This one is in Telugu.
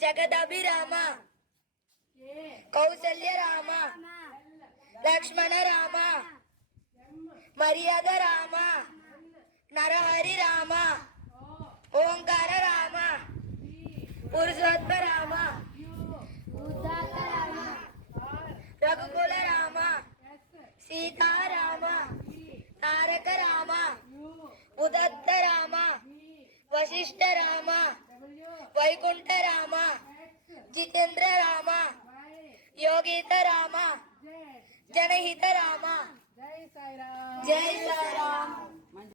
జగదభిరామ కౌసల్య రామ లక్ష్మణ రామ మర్యాద రామ నరహరి రామ ఓంకార రామ పురుషోత్త రామ రఘుకుల రామ సీతారామ తారక రామ ఉదత్త రామ వశిష్ఠ రామ వైకుంఠ రామ జితేంద్ర రామ యోగీత రామ జనహిత రామ జై సాయి